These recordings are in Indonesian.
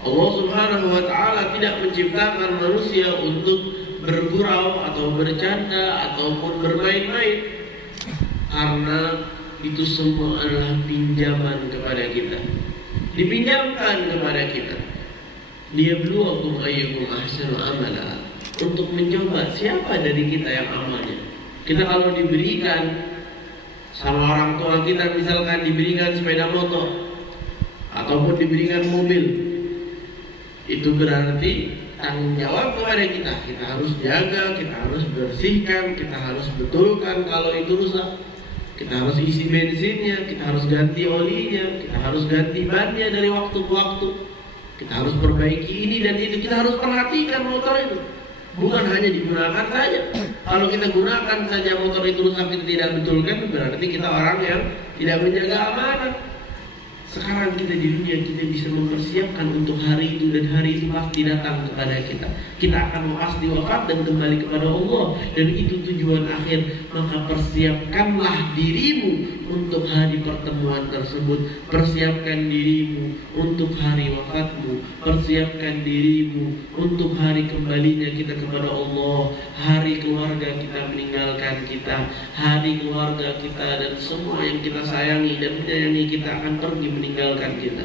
Allah Subhanahu wa Ta'ala tidak menciptakan manusia untuk bergurau atau bercanda ataupun bermain-main, karena itu semua adalah pinjaman kepada kita, dipinjamkan kepada kita. Liyabluwakum ayyukum ahsanu amala, untuk mencoba siapa dari kita yang amalnya. Kita kalau diberikan sama orang tua kita, misalkan diberikan sepeda motor ataupun diberikan mobil, itu berarti tanggung jawab kepada kita. Kita harus jaga, kita harus bersihkan, kita harus betulkan kalau itu rusak. Kita harus isi bensinnya, kita harus ganti olinya, kita harus ganti bannya dari waktu ke waktu. Kita harus perbaiki ini dan itu, kita harus perhatikan motor itu. Bukan hanya digunakan saja. Kalau kita gunakan saja motor itu rusak, kita tidak betulkan, berarti kita orang yang tidak menjaga amanah. Sekarang kita di dunia, kita bisa mempersiapkan untuk hari itu, dan hari itu pasti datang kepada kita. Kita akan pasti wafat dan kembali kepada Allah, dan itu tujuan akhir. Maka persiapkanlah dirimu untuk hari pertemuan tersebut. Persiapkan dirimu untuk hari wafatmu. Persiapkan dirimu untuk hari kembalinya kita kepada Allah. Hari keluarga kita meninggalkan kita, hari keluarga kita dan semua yang kita sayangi dan menyayangi kita akan pergi meninggalkan kita.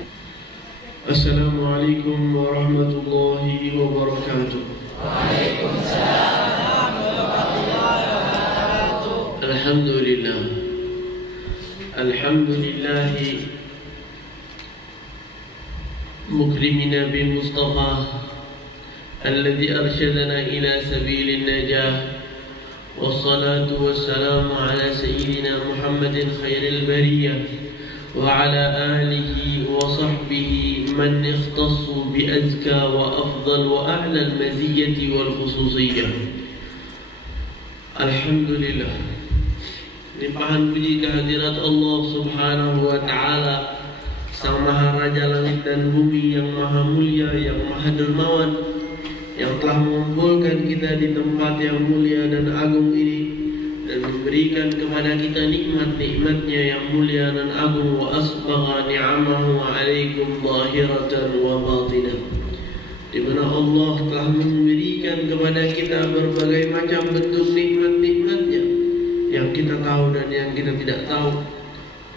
Assalamualaikum warahmatullahi wabarakatuh. Waalaikumsalam warahmatullahi wabarakatuh. Alhamdulillah. Alhamdulillahi mukrimina bi Mustafa alladhi arsyadana ila sabilin najah. Wassalatu wassalamu ala sayyidina Muhammadin khairil bariyah وعلى آله وصحبه من اختصوا بأزكى وأفضل وأعلى المزية والخصوصية. Alhamdulillah, limpahan puji kehadirat Allah Subhanahu wa Ta'ala, Sang Maha Raja langit dan bumi, yang maha mulia, yang maha dermawan, yang telah mengumpulkan kita di tempat yang mulia dan agung ini, dan memberikan kepada kita nikmat-nikmatnya yang mulia dan agung. Wa asbagha ni'amahu 'alaikum zahiratan wa batinah, di mana Allah telah memberikan kepada kita berbagai macam bentuk nikmat-nikmatnya yang kita tahu dan yang kita tidak tahu.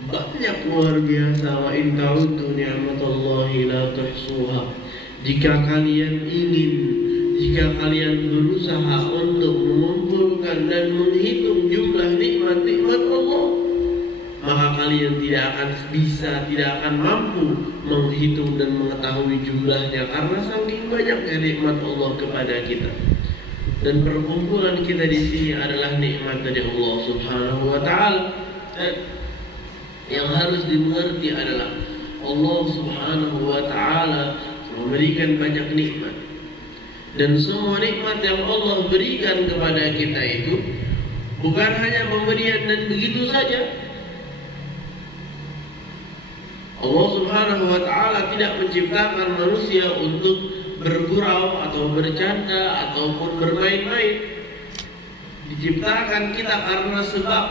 Banyak, luar biasa. Wa in ta'uddu ni'matallahi la tuhsuha. Jika kalian berusaha untuk mengumpulkan dan menghitung jumlah nikmat-nikmat Allah, maka kalian tidak akan bisa, tidak akan mampu menghitung dan mengetahui jumlahnya, karena saking banyaknya nikmat Allah kepada kita. Dan perkumpulan kita di sini adalah nikmat dari Allah Subhanahu wa Ta'ala. Dan yang harus dimengerti adalah Allah Subhanahu wa Ta'ala memberikan banyak nikmat. Dan semua nikmat yang Allah berikan kepada kita itu bukan hanya pemberian dan begitu saja. Allah Subhanahu wa Ta'ala tidak menciptakan manusia untuk bergurau atau bercanda ataupun bermain-main. Diciptakan kita karena sebab.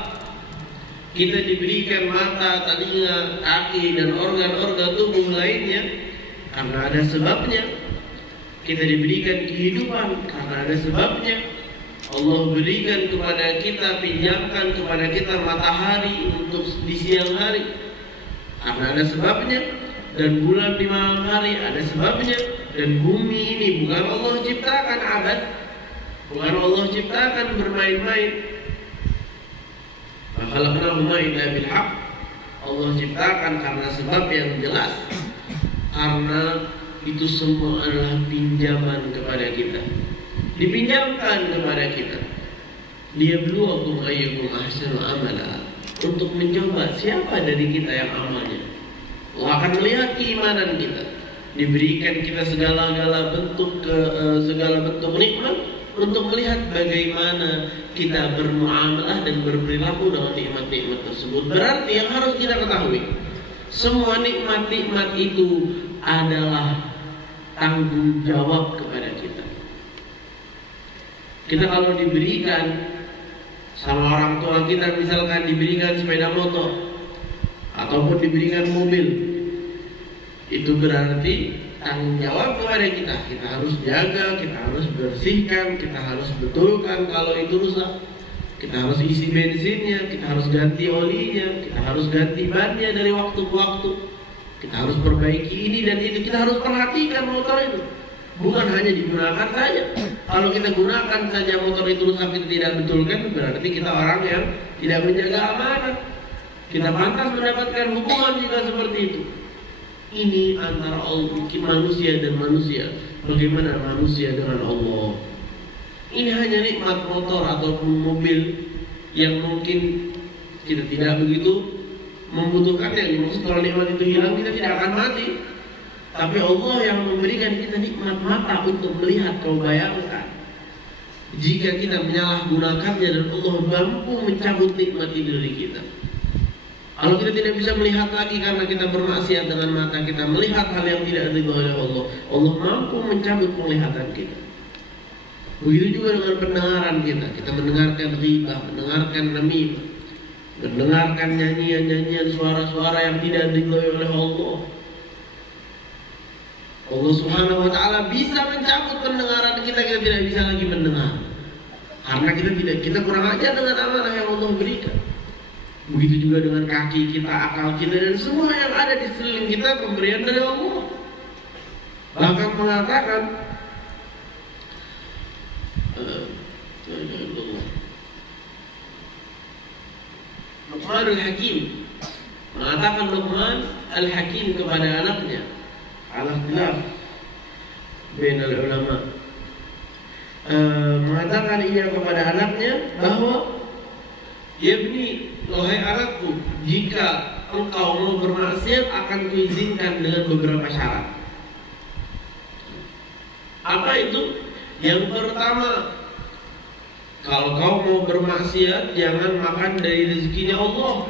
Kita diberikan mata, telinga, kaki dan organ-organ tubuh lainnya karena ada sebabnya. Kita diberikan kehidupan karena ada sebabnya. Allah berikan kepada kita, pinjamkan kepada kita matahari untuk di siang hari karena ada sebabnya, dan bulan di malam hari ada sebabnya. Dan bumi ini bukan Allah ciptakan abad, bukan Allah ciptakan bermain-main. Khalaqnahuma illa bil haqq. Allah ciptakan karena sebab yang jelas, karena itu semua adalah pinjaman kepada kita, dipinjamkan kepada kita. Liyabluwakum ayyukum ahsanu amala, untuk mencoba siapa dari kita yang amalnya. Allah akan melihat keimanan kita. Diberikan kita segala bentuk nikmat untuk melihat bagaimana kita bermuamalah dan berperilaku dengan nikmat-nikmat tersebut. Berarti yang harus kita ketahui, semua nikmat-nikmat itu adalah tanggung jawab kepada kita. Kita kalau diberikan sama orang tua kita, misalkan diberikan sepeda motor ataupun diberikan mobil, itu berarti tanggung jawab kepada kita. Kita harus jaga, kita harus bersihkan, kita harus betulkan kalau itu rusak. Kita harus isi bensinnya, kita harus ganti olinya, kita harus ganti bannya dari waktu ke waktu. Kita harus perbaiki ini dan itu. Kita harus perhatikan motor itu. Bukan hanya digunakan saja. Kalau kita gunakan saja motor itu rusak, kita tidak betulkan, berarti kita orang yang tidak menjaga amanah. Kita pantas mendapatkan hukuman jika seperti itu. Ini antara manusia dan manusia. Bagaimana manusia dengan Allah? Ini hanya nikmat motor ataupun mobil yang mungkin kita tidak begitu membutuhkannya. Maksud kalau nikmat itu hilang, kita tidak akan mati. Tapi Allah yang memberikan kita nikmat mata untuk melihat. Kau bayangkan, jika kita menyalahgunakannya dan Allah mampu mencabut nikmat itu dari kita. Kalau kita tidak bisa melihat lagi karena kita bermaksiat dengan mata kita, melihat hal yang tidak diridhoi oleh Allah, Allah mampu mencabut penglihatan kita. Begitu juga dengan pendengaran kita. Kita mendengarkan ghibah, mendengarkan namimah, mendengarkan nyanyian-nyanyian, suara-suara yang tidak diridhoi oleh Allah. Allah Subhanahu wa taala bisa mencabut pendengaran kita, kita tidak bisa lagi mendengar. Karena kita kurang ajar dengan amanah yang Allah berikan. Begitu juga dengan kaki kita, akal kita, dan semua yang ada di sekeliling kita pemberian dari Allah. Bahkan mengatakan Luqman al-Hakim, mengatakan Luqman al-Hakim kepada anaknya, al-Ikhtilaf bain al-ulama, mengatakan ia kepada anaknya bahwa Yabni, wahai anakku, jika engkau mau bermaksiat akan kuizinkan dengan beberapa syarat. Apa itu? Yang pertama, kalau kau mau bermaksiat jangan makan dari rezekinya Allah.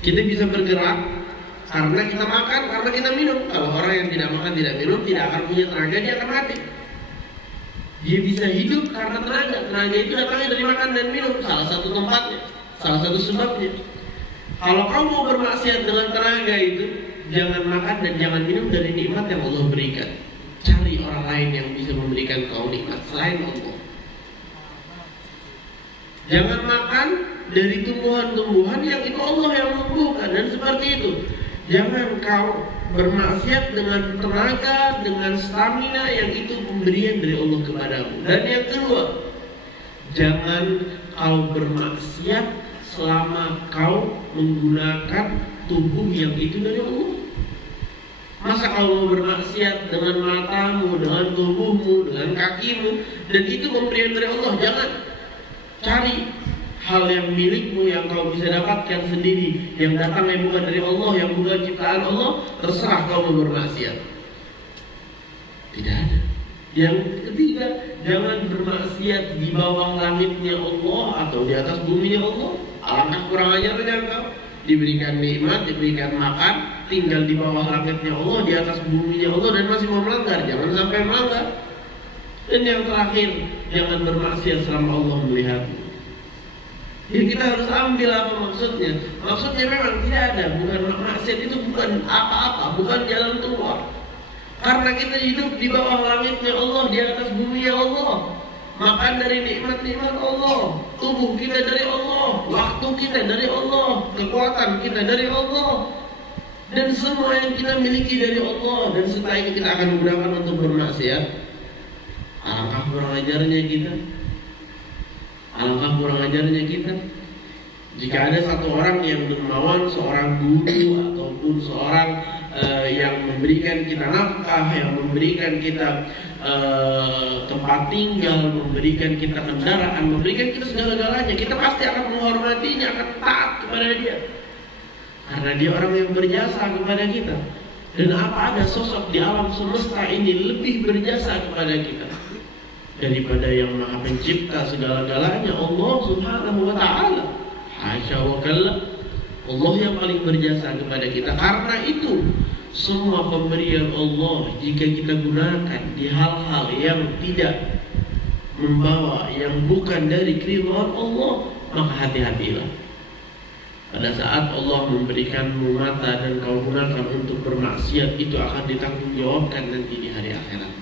Kita bisa bergerak karena kita makan, karena kita minum. Kalau orang yang tidak makan, tidak minum, tidak akan punya tenaga, dia akan mati. Dia bisa hidup karena tenaga. Tenaga itu datangnya dari makan dan minum. Salah satu tempatnya, salah satu sebabnya. Kalau kau mau bermaksiat dengan tenaga itu, jangan makan dan jangan minum dari nikmat yang Allah berikan. Cari orang lain yang bisa memberikan kau nikmat selain Allah. Jangan makan dari tumbuhan-tumbuhan yang itu Allah yang menumbuhkan, dan seperti itu. Jangan kau bermaksiat dengan tenaga, dengan stamina yang itu pemberian dari Allah kepadamu. Dan yang kedua, jangan kau bermaksiat selama kau menggunakan tubuh yang itu dari Allah. Masa kau mau bermaksiat dengan matamu, dengan tubuhmu, dengan kakimu, dan itu pemberian dari Allah? Jangan. Cari hal yang milikmu yang kau bisa dapatkan sendiri, yang datangnya bukan dari Allah, yang bukan ciptaan Allah. Terserah kau mau bermaksiat. Tidak ada. Yang ketiga, jangan bermaksiat di bawah langitnya Allah atau di atas buminya Allah. Alangkah kurang ajarnya kau. Diberikan nikmat, diberikan makan, tinggal di bawah langitnya Allah, di atas buminya Allah, dan masih mau melanggar. Jangan sampai melanggar. Dan yang terakhir, jangan bermaksiat selama Allah melihatmu. Jadi kita harus ambil apa maksudnya. Maksudnya memang tidak ada. Bukan maksiat itu bukan apa-apa, bukan jalan keluar. Karena kita hidup di bawah langitnya Allah, di atas buminya Allah. Makan dari nikmat-nikmat Allah. Tubuh kita dari Allah, waktu kita dari Allah, kekuatan kita dari Allah, dan semua yang kita miliki dari Allah. Dan setelah ini kita akan menggunakan untuk bermaksiat. Alangkah kurang ajarnya kita. Alangkah kurang ajarnya kita. Jika ada satu orang yang dermawan, seorang guru ataupun seorang yang memberikan kita nafkah, yang memberikan kita tempat tinggal, memberikan kita kendaraan, memberikan kita segala-galanya, kita pasti akan menghormatinya, akan taat kepada dia, karena dia orang yang berjasa kepada kita. Dan apa ada sosok di alam semesta ini lebih berjasa kepada kita daripada yang Maha Pencipta segala-galanya, Allah Subhanahu wa taala. Hasya wa kalla, Allah yang paling berjasa kepada kita. Karena itu semua pemberian Allah jika kita gunakan di hal-hal yang tidak membawa, yang bukan dari keridhaan Allah, maka hati-hatilah. Pada saat Allah memberikanmu mata dan kau gunakan untuk bermaksiat, itu akan ditanggungjawabkan nanti di hari akhirat.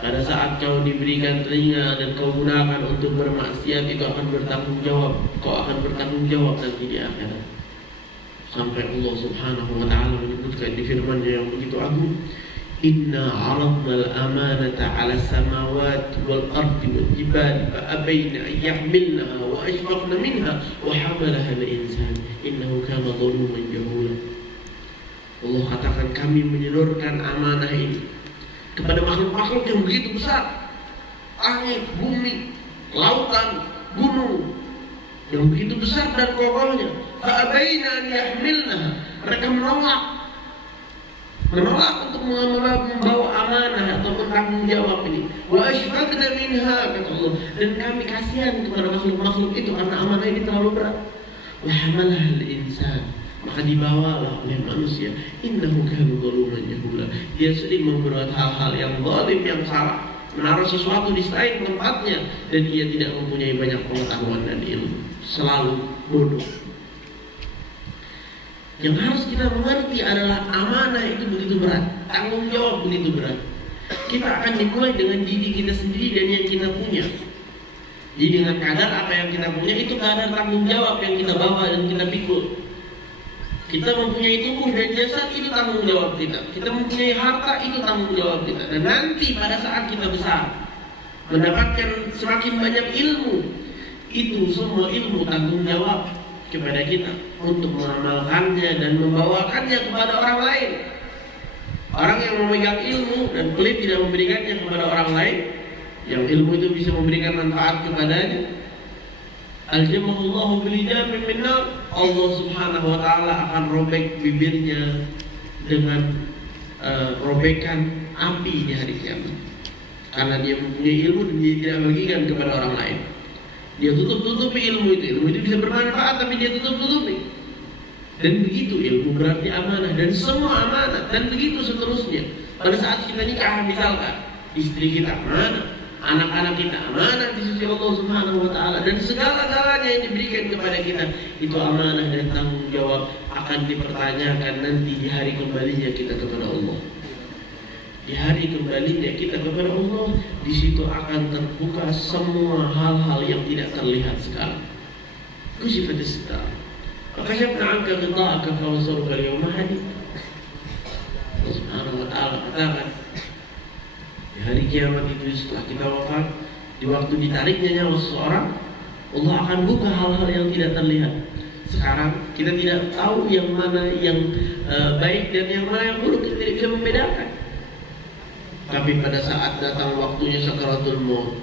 Pada saat kau diberikan telinga dan kau gunakan untuk bermaksiat, itu akan bertanggung jawab. Kau akan bertanggung jawab nanti di akhirat. Sampai Allah Subhanahu wa ta'ala menyebutkan di firman-Nya yang begitu agung, Inna 'aradna al-amanata 'ala as-samawati wal-ardi wal-jibali fa-abayna an yahmilnaha wa ashfaqna minha wa hamalaha al-insan innahu kana zaluman jahula. Allah katakan, kami menyalurkan amanah ini kepada makhluk-makhluk yang begitu besar, langit, bumi, lautan, gunung yang begitu besar dan kokohnya. Fa'abaina an yahmilnaha, mereka menolak untuk membawa amanah atau bertanggung jawab ini. Wa ashfaqna minha, kata Allah, dan kami kasihan kepada makhluk-makhluk itu karena amanah ini terlalu berat. Wa hamalaha al-insan, maka dibawalah oleh manusia. Innahu kana zaluman jahula, dia sering membuat hal-hal yang zalim, yang salah, menaruh sesuatu di selain tempatnya, dan ia tidak mempunyai banyak pengetahuan dan ilmu, selalu bodoh. Yang harus kita mengerti adalah amanah itu begitu berat, tanggung jawab begitu berat. Kita akan dimulai dengan diri kita sendiri dan yang kita punya. Jadi dengan kadar apa yang kita punya, itu kadar tanggung jawab yang kita bawa dan kita pikul. Kita mempunyai tubuh dan jasad, itu tanggung jawab kita. Kita mempunyai harta, itu tanggung jawab kita. Dan nanti pada saat kita besar, mendapatkan semakin banyak ilmu, itu semua ilmu tanggung jawab kepada kita untuk mengamalkannya dan membawakannya kepada orang lain. Orang yang memegang ilmu dan pelit tidak memberikannya kepada orang lain, yang ilmu itu bisa memberikan manfaat kepadanya, aljamahullahu bilijamin min nar, Allah Subhanahu wa ta'ala akan robek bibirnya dengan robekan api di hari kiamat, karena dia mempunyai ilmu dan dia tidak bagikan kepada orang lain. Dia tutup-tutupi ilmu itu bisa bermanfaat tapi dia tutup-tutupi. Dan begitu ilmu berarti amanah, dan semua amanah, dan begitu seterusnya. Pada saat kita nikah misalkan, istri kita amanah, anak-anak kita amanah di sisi Allah Subhanahu wa ta'ala, dan segala-galanya yang diberikan kepada kita itu amanah dan tanggung jawab akan dipertanyakan nanti di hari kembalinya kita kepada Allah. Di hari kembalinya kita kepada Allah, di situ akan terbuka semua hal-hal yang tidak terlihat sekarang. Kusyifatis sitar, fakashafna 'anka ghita'aka fabsaruka al-yawma hadid. Allah Subhanahu wa ta'ala katakan, di hari kiamat itu setelah kita wafat, di waktu ditariknya nyawa seseorang, Allah akan buka hal-hal yang tidak terlihat. Sekarang kita tidak tahu yang mana yang baik dan yang mana yang buruk, kita tidak bisa membedakan. Tapi pada saat datang waktunya sakaratul maut,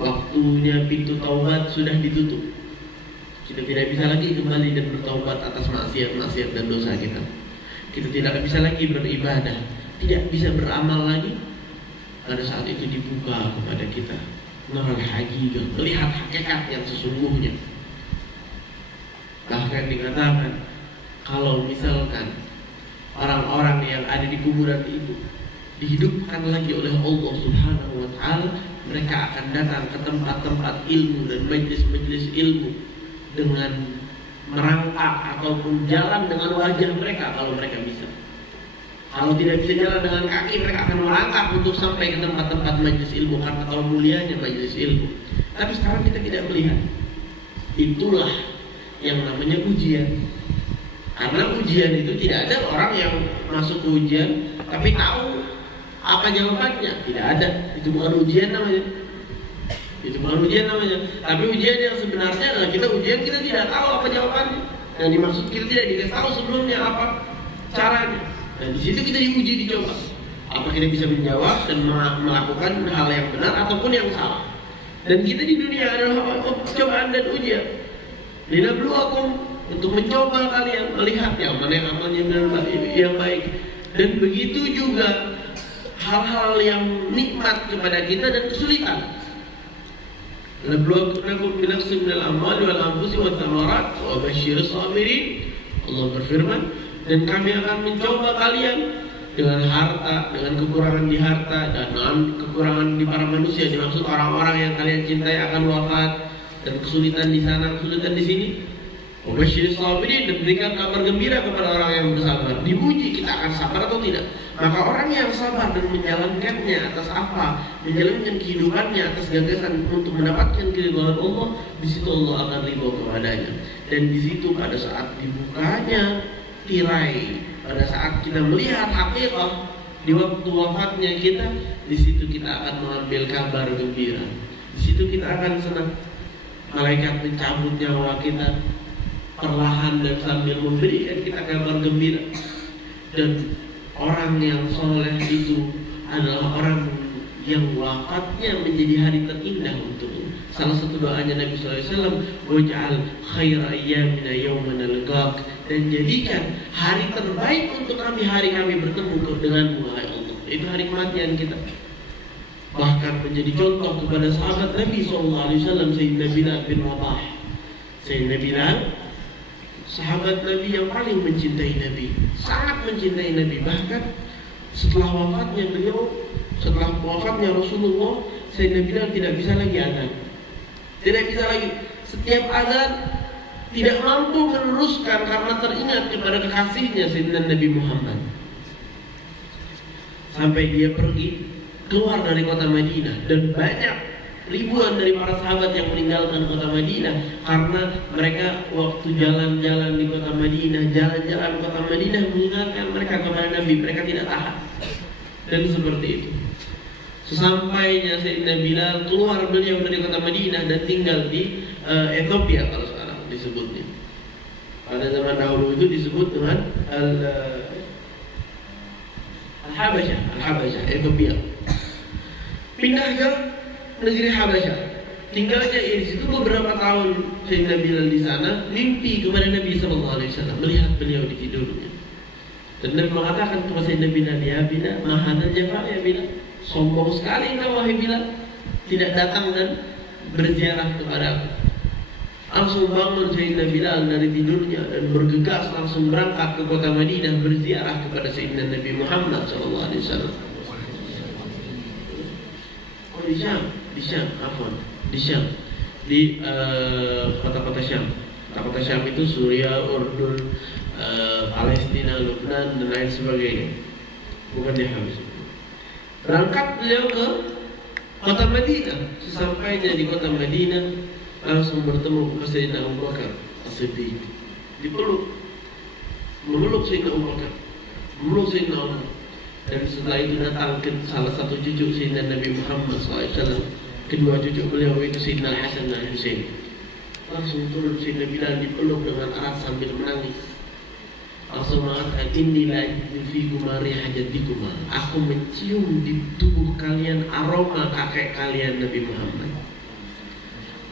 waktunya pintu taubat sudah ditutup, kita tidak bisa lagi kembali dan bertaubat atas maksiat dan dosa kita. Kita tidak bisa lagi beribadah, tidak bisa beramal lagi. Pada saat itu dibuka kepada kita nurul haqiqah, melihat hakikat yang sesungguhnya. Bahkan dikatakan, kalau misalkan orang-orang yang ada di kuburan itu dihidupkan lagi oleh Allah Subhanahu wa ta'ala, mereka akan datang ke tempat-tempat ilmu dan majlis-majlis ilmu dengan merangkak ataupun jalan dengan wajah mereka kalau mereka bisa. Kalau tidak bisa jalan dengan kaki, mereka akan merangkak untuk sampai ke tempat-tempat majlis ilmu karena tahu mulianya majlis ilmu. Tapi sekarang kita tidak melihat. Itulah yang namanya ujian. Karena ujian itu tidak ada orang yang masuk ke ujian tapi tahu apa jawabannya, tidak ada. Itu bukan ujian namanya. Tapi ujian yang sebenarnya adalah kita ujian, kita tidak tahu apa jawabannya. Yang dimaksud kita tidak dikasih tahu sebelumnya apa caranya. Dan di situ kita diuji, dicoba. Apa kita bisa menjawab dan melakukan hal yang benar ataupun yang salah. Dan kita di dunia adalah cobaan dan ujian. Linabluwakum, untuk mencoba kalian melihat yang mana yang amalnya benar, yang baik. Dan begitu juga hal-hal yang nikmat kepada kita dan kesulitan. Nabluwakum binaqsin minal amwali wal anfusi wath thamarat wa basyyiris sabirin. Allah berfirman, dan kami akan mencoba kalian dengan harta, dengan kekurangan di harta dan dengan kekurangan di para manusia. Dimaksud orang-orang yang kalian cintai akan wafat, dan kesulitan di sana, kesulitan di sini. Wabashir sabirin, dan berikan kabar gembira kepada orang yang bersabar. Dipuji, kita akan sabar atau tidak? Maka orang yang sabar dan menjalankannya atas apa? Menjalankan kehidupannya atas gagasan untuk mendapatkan keridhaan Allah, di situ Allah akan ridho kepadanya. Dan di situ pada saat dibukanya tirai, pada saat kita melihat hakikat di waktu wafatnya kita, di situ kita akan mengambil kabar gembira. Di situ kita akan senang. Malaikat mencabut nyawa kita perlahan dan sambil memberikan kita kabar gembira. Dan orang yang soleh itu adalah orang yang wafatnya menjadi hari terindah untuknya. Salah satu doanya Nabi SAW, waj'al khaira ayyamina yawman nalqak, dan jadikan hari terbaik untuk kami hari kami bertemu denganmu wahai Allah. Itu hari kematian kita. Bahkan menjadi contoh kepada sahabat Nabi SAW, Sayyidina Bilal bin Rabah. Sayyidina Bilal, sahabat Nabi yang paling mencintai Nabi, sangat mencintai Nabi. Bahkan setelah wafatnya beliau, setelah wafatnya Rasulullah, Sayyidina Bilal tidak bisa lagi azan. Tidak bisa lagi. Setiap azan tidak mampu meneruskan karena teringat kepada kekasihnya Sayyidina Nabi Muhammad. Sampai dia pergi keluar dari kota Madinah, dan banyak ribuan dari para sahabat yang meninggalkan kota Madinah karena mereka waktu jalan-jalan di kota Madinah, jalan-jalan kota Madinah mengingatkan mereka kepada Nabi, mereka tidak tahan. Dan seperti itu. Sesampainya Sayyidina Bilal keluar beliau dari kota Madinah dan tinggal di Ethiopia kalau sekarang disebutnya. Pada zaman dahulu itu disebut dengan Al-Habasyah, Ethiopia. Pindah ke negeri Habasyah. Tinggalnya di situ beberapa tahun. Sayyidina Bilal di sana mimpi kepada Nabi SAW, melihat beliau di tidurnya. Dan Nabi mengatakan kepada Sayyidina Bilal, ya Bilal, mahadzal jafa ya Bilal, sombong sekali engkau wahai Bilal, tidak datang dan berziarah kepada aku. Langsung bangun Sayyidina Bilal dari tidurnya dan bergegas langsung berangkat ke kota Madinah berziarah kepada Sayyidina Nabi Muhammad SAW. Di Syam, di kota-kota Syam. Kota-kota Syam itu Suriah, Urdun, Palestina, Lebanon dan lain sebagainya. Bukan di Habis. Berangkat beliau ke kota Madinah. Sesampainya di kota Madinah langsung bertemu dengan Sayyidina Abu Bakar As-Siddiq. Dipeluk, memeluk Sayyidina Abu Bakar, memeluk Sayyidina Umar. Dan setelah itu datang ke salah satu cucu Sayyidina Nabi Muhammad SAW. Kedua cucu beliau itu Sayyidina Al-Hasan dan Al-Husain. Langsung turun Sayyidina Bilal dipeluk dengan erat sambil menangis. Langsung mengatakan, inni la ajidu fikuma riha jaddikuma. Aku mencium di tubuh kalian aroma kakek kalian Nabi Muhammad.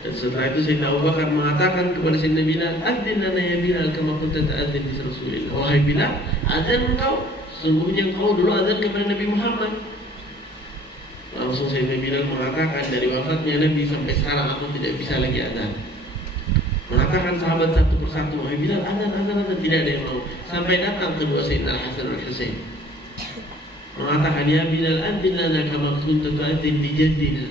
Dan setelah itu Sayyidina Abu Bakar mengatakan kepada Sayyidina Bilal, adzin lana ya Bilal kama kunta ta'adzin bi Rasulillah. Wahai Bilal, azan engkau, sungguhnya engkau dulu azan kepada Nabi Muhammad. Langsung Sayyidina Bilal mengatakan, dari wafatnya Nabi sampai sekarang aku tidak bisa lagi azan. Mengatakan sahabat satu persatu, wahai Bilal, azan, tidak ada yang mau. Sampai datang kedua Sayyidina Al-Hasan dan Al-Husain. Mengatakan, ya Bilal, adzin lana kama kunta ta'adzin bi jaddina.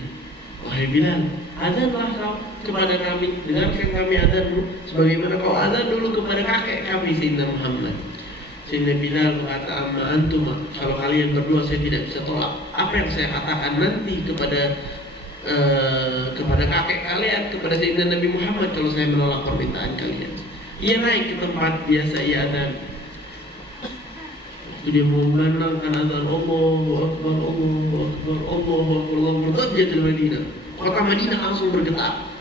Wahai Bilal, azanlah kau kepada kami, dengarkan kami azanmu sebagaimana kau azan dulu kepada kakek kami Sayyidina Muhammad. Sayyidina Bilal berkata, amma antum, kalau kalian berdua saya tidak bisa tolak apa yang saya katakan nanti kepada kakek kalian, kepada Sayyidina Nabi Muhammad kalau saya menolak permintaan kalian. Ia naik ke tempat biasa ia azan. Waktu dia memandangkan azan, Allahu Akbar, Allahu Akbar, Allahu Akbar, Allahu Akbar, Jadil Madinah. Kota Madinah langsung bergetar.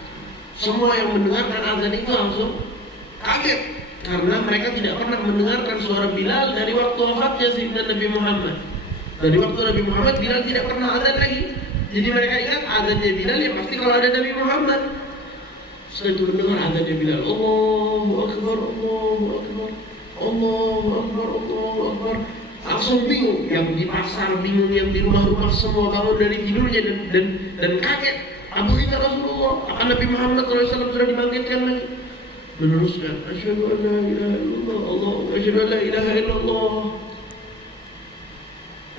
Semua yang mendengarkan azan itu langsung kaget, karena mereka tidak pernah mendengarkan suara Bilal dari waktu wafatnya Sayyidina Nabi Muhammad. Dari waktu Nabi Muhammad, Bilal tidak pernah azan lagi. Jadi mereka ingat azannya Bilal ya pasti kalau ada Nabi Muhammad. Setelah itu mendengar azannya Bilal, Allahu Akbar, Allahu Akbar, Allahu Akbar, Allahu Akbar. Langsung bingung, yang di pasar bingung, yang di rumah-rumah semua bangun dari tidurnya dan kaget. Abu kita Rasulullah, akan Nabi Muhammad SAW sudah dibangkitkan lagi. Meneruskan, asyhadu an la ilaha illallah, Allah, asyhadu an la ilaha illallah,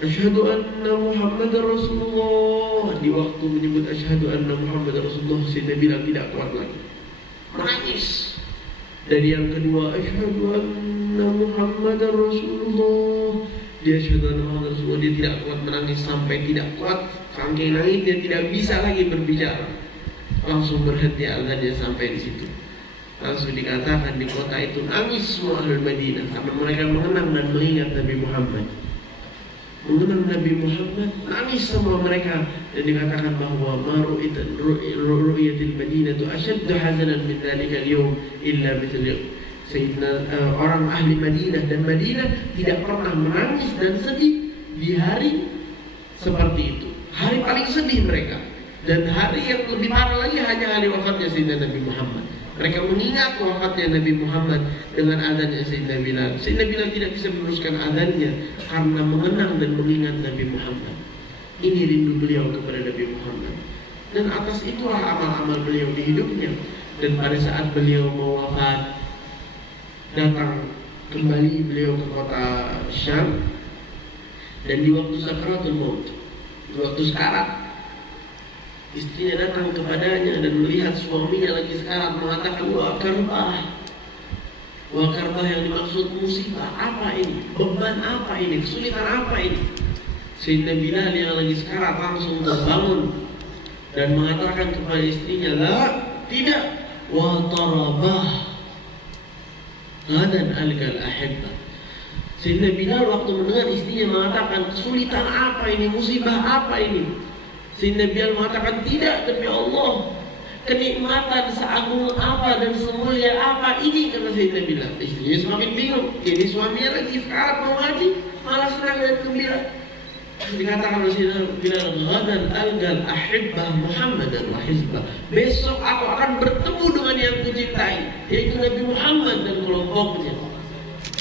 asyhadu anna Muhammadar Rasulullah. Di waktu menyebut asyhadu anna Muhammadar Rasulullah, Sayyidina Bilal tidak kuat lagi, menangis. Dan yang kedua, asyhadu anna Muhammadar Rasulullah. Dia asyhadu anna Muhammadar Rasulullah. Dia tidak kuat menangis sampai tidak kuat, saking nangis dia tidak bisa lagi berbicara. Langsung berhenti azannya sampai di situ. Langsung dikatakan di kota itu nangis semua ahli Madinah karena mereka mengenang dan mengingat Nabi Muhammad. Mengenang Nabi Muhammad, nangis semua mereka. Dan dikatakan bahwa ru'yatil Madinah itu asyaddu hazanan min dhalika al-yawm illa mithlu Sayyidina orang ahli Madinah. Dan Madinah tidak pernah menangis dan sedih di hari seperti itu. Hari paling sedih mereka. Dan hari yang lebih parah lagi hanya hari wafatnya Sayyidina Nabi Muhammad. Mereka mengingat wafatnya Nabi Muhammad dengan adanya Sayyidina Bilal. Sayyidina Bilal tidak bisa meneruskan adanya karena mengenang dan mengingat Nabi Muhammad. Ini rindu beliau kepada Nabi Muhammad. Dan atas itulah amal-amal beliau di hidupnya. Dan pada saat beliau mau wafat, datang kembali beliau ke kota Syam. Dan di waktu sakaratul maut, di waktu sekarat, istrinya datang kepadanya dan melihat suaminya lagi sekarat, mengatakan, wah karbah yang dimaksud musibah apa ini, beban apa ini, kesulitan apa ini. Sayyidina Bilal yang lagi sekarat langsung terbangun dan mengatakan kepada istrinya, la, tidak, wa tarabah gadan algal ahibbah. Sayyidina Bilal waktu mendengar istrinya mengatakan, kesulitan apa ini, musibah apa ini, Sayyidina Bilal mengatakan, tidak, demi Allah, kenikmatan seagung apa dan semulia apa ini, kata Sayyidina Bilal. Istrinya semakin bingung. Ini suaminya lagi sekarat mau mati, malah senang dan gembira. Dikatakan oleh Sayyidina Bilal, ghadan algal ahibbah Muhammadan wa hizbah. Besok aku akan bertemu dengan yang kucintai, yaitu Nabi Muhammad dan kelompoknya.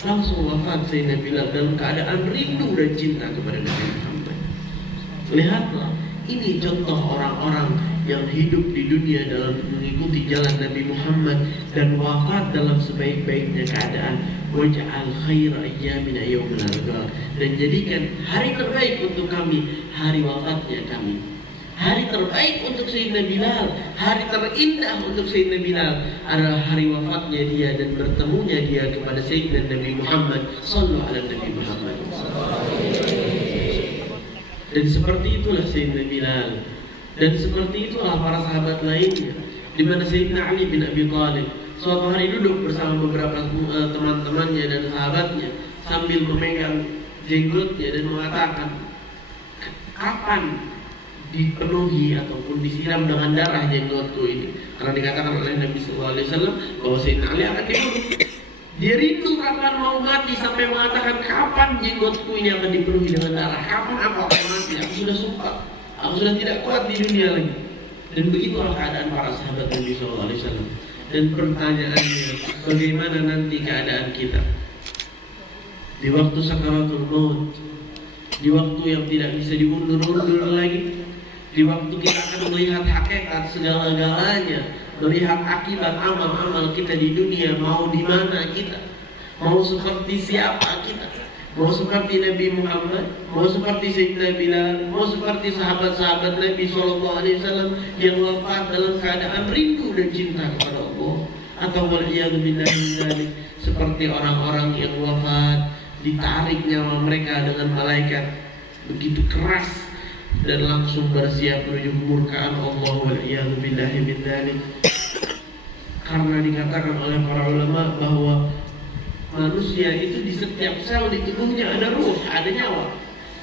Langsung wafat Sayyidina Bilal dalam keadaan rindu dan cinta kepada Nabi Muhammad. Lihatlah, ini contoh orang-orang yang hidup di dunia dalam mengikuti jalan Nabi Muhammad dan wafat dalam sebaik-baiknya keadaan. Waj'al khaira ayyamina yaumul arba. Dan jadikan hari terbaik untuk kami hari wafatnya kami. Hari terbaik untuk Sayyidina Bilal, hari terindah untuk Sayyidina Bilal adalah hari wafatnya dia dan bertemunya dia kepada Sayyidina Nabi Muhammad sallallahu alaihi Nabi Muhammad. Dan seperti itulah Sayyidina Bilal. Dan seperti itulah para sahabat lainnya. Di mana Sayyidina Ali bin Abi Thalib suatu hari duduk bersama beberapa teman-temannya dan sahabatnya sambil memegang jenggotnya dan mengatakan, kapan dipenuhi ataupun disiram dengan darah jenggotku ini? Karena dikatakan oleh Nabi SAW bahwa Sayyidina Ali akan dibunuh. Dia rindu kapan mau mati sampai mengatakan, kapan jenggotku ini akan dipenuhi dengan darah? Kapan aku akan mati? Aku sudah sumpah, aku sudah tidak kuat di dunia lagi. Dan begitulah keadaan para sahabat Nabi SAW. Dan pertanyaannya, bagaimana nanti keadaan kita di waktu sakaratul maut, di waktu yang tidak bisa diundur-undur lagi, di waktu kita akan melihat hakikat segala-galanya, melihat akibat amal-amal kita di dunia, mau di mana kita, mau seperti siapa kita, mau seperti Nabi Muhammad, mau seperti Sayyidina Bilal, mau seperti sahabat-sahabat Nabi SAW yang wafat dalam keadaan rindu dan cinta kepada Allah, atau wal'iyadu billahi seperti orang-orang yang wafat ditarik nyawa mereka dengan malaikat begitu keras dan langsung bersiap menuju kemurkaan Allah, wal'iyadu billahi bidzalik. Karena dikatakan oleh para ulama bahwa manusia itu di setiap sel di tubuhnya ada ruh, ada nyawa.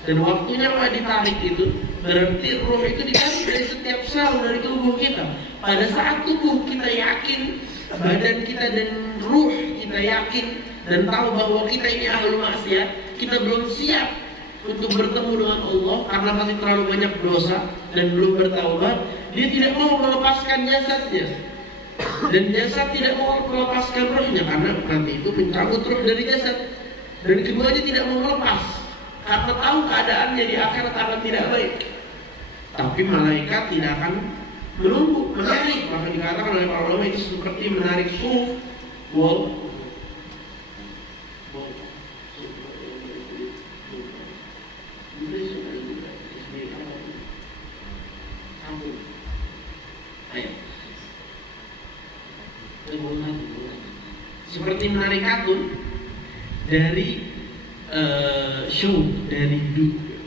Dan waktu nyawa ditarik itu berarti ruh itu ditarik dari setiap sel dari tubuh kita. Pada saat tubuh kita yakin, badan kita dan ruh kita yakin dan tahu bahwa kita ini ahlul maksiat, kita belum siap untuk bertemu dengan Allah karena masih terlalu banyak dosa dan belum bertaubat, dia tidak mau melepaskan jasadnya. Dan jasad tidak mau melepaskan rohnya karena nanti itu mencabut roh dari jasad. Dan keduanya tidak mau melepas karena tahu keadaannya di akhirat akan tidak baik. Tapi malaikat tidak akan menunggu, menarik. Maka dikatakan oleh para ulama itu seperti menarik suf wall. seperti menari katun dari show, dari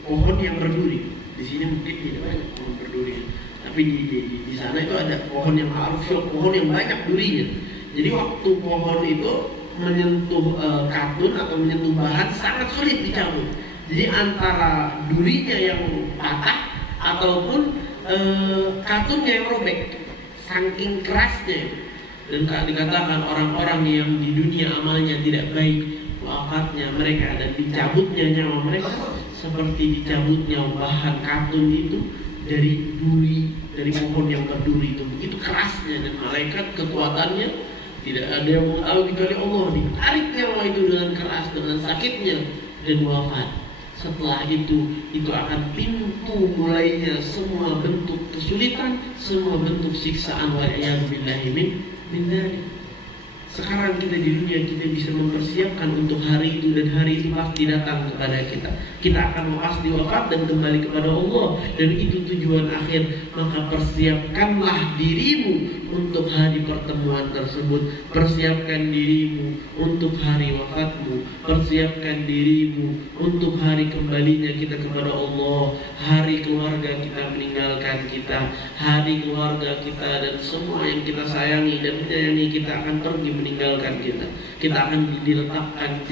pohon yang berduri. Di sini mungkin tidak banyak pohon berduri, tapi di sana itu ada pohon yang ma'ruf show, pohon yang banyak durinya. Jadi waktu pohon itu menyentuh katun atau menyentuh bahan sangat sulit dicabut. Jadi antara durinya yang patah ataupun katunnya yang robek, saking kerasnya. Dan dikatakan orang-orang yang di dunia amalnya tidak baik, wafatnya mereka dan dicabutnya nyawa mereka seperti dicabutnya bahan katun itu dari duri, dari pohon yang berduri itu. Begitu kerasnya, dan malaikat kekuatannya tidak ada yang tahu kecuali Allah. Ditarik nyawa itu dengan keras, dengan sakitnya, dan wafat. Setelah itu akan pintu mulainya semua bentuk kesulitan, semua bentuk siksaan. Wa'iyadzubillahi min dzalik. Sekarang kita di dunia, kita bisa mempersiapkan untuk hari itu, dan hari itu pasti datang kepada kita. Kita akan pasti wafat dan kembali kepada Allah, dan itu tujuan akhir. Maka persiapkanlah dirimu untuk hari pertemuan tersebut. Persiapkan dirimu untuk hari wafatmu. Persiapkan dirimu untuk hari kembalinya kita kepada Allah. Hari keluarga kita meninggalkan kita, hari keluarga kita dan semua yang kita sayangi dan menyayangi kita akan pergi meninggalkan kita. Kita akan diletakkan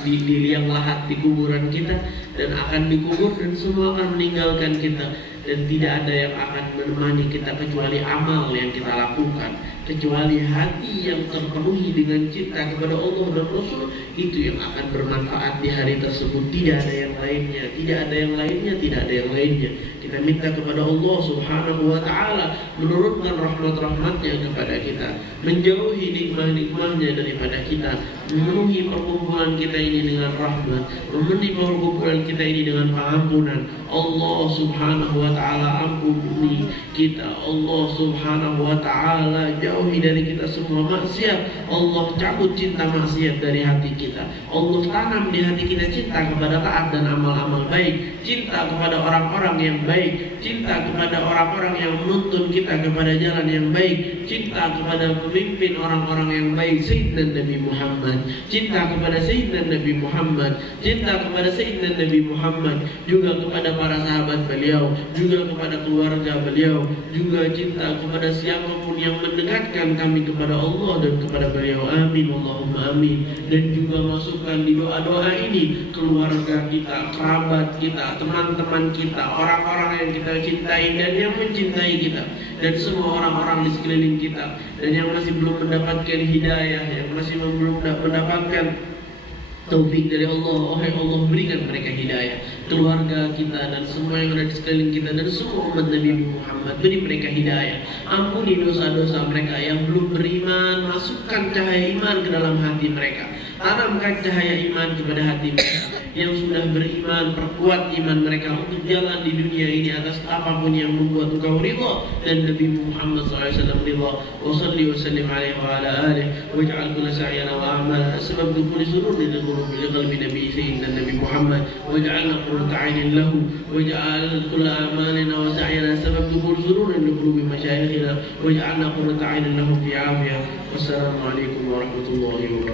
di liang lahat di kuburan kita, dan akan dikubur, dan semua akan meninggalkan kita. Dan tidak ada yang akan menemani kita kecuali amal yang kita lakukan, kecuali hati yang terpenuhi dengan cinta kepada Allah dan Rasul. Itu yang akan bermanfaat di hari tersebut. Tidak ada yang lainnya, tidak ada yang lainnya, tidak ada yang lainnya. Kita minta kepada Allah Subhanahu wa ta'ala menurunkan rahmat-rahmatnya kepada kita, menjauhi nikmah-nikmahnya daripada kita, memenuhi perkumpulan kita ini dengan rahmat, memenuhi perkumpulan kita ini dengan pengampunan. Allah Subhanahu wa ta'ala ampuni kita. Allah Subhanahu wa ta'ala jauhi dari kita semua maksiat. Allah cabut cinta maksiat dari hati kita. Allah tanam di hati kita cinta kepada taat dan amal-amal baik, cinta kepada orang-orang yang baik, cinta kepada orang-orang yang menuntun kita kepada jalan yang baik, cinta kepada pemimpin orang-orang yang baik, Sayyidina Nabi Muhammad, cinta kepada Sayyidina Nabi Muhammad, cinta kepada Sayyidina Nabi Muhammad, juga kepada para sahabat beliau, juga kepada keluarga beliau, juga cinta kepada siapapun yang mendekatkan kami kepada Allah dan kepada beliau. Amin Allahumma amin. Dan juga masukkan di doa-doa ini keluarga kita, kerabat kita, teman-teman kita, orang-orang yang kita cintai dan yang mencintai kita, dan semua orang-orang di sekeliling kita, dan yang masih belum mendapatkan hidayah, yang masih belum mendapatkan taufik dari Allah. Wahai Allah, berikan mereka hidayah, keluarga kita dan semua yang ada di sekeliling kita, dan semua umat Nabi Muhammad, beri mereka hidayah. Ampuni dosa-dosa mereka yang belum beriman, masukkan cahaya iman ke dalam hati mereka, tanamkan cahaya iman kepada hati mereka. Yang sudah beriman, perkuat iman mereka untuk jalan di dunia ini atas apapun yang membuat engkau ridha dan Nabi Muhammad SAW ridha. Wa salli wa sallim alaihi wa ala alihi waj'al kulla sa'yana wa a'malana sabab dukhuli sururin li qalbi Nabi Sayyidina Nabi Muhammad, waj'alna qurrata 'ainin lahu, waj'al kulla a'malina wa sa'yana sabab dukhuli sururin li qulubi masyayikhina, waj'alna qurrata 'ainin lahu fi 'afiyah. Wassalamu alaikum warahmatullahi wabarakatuh.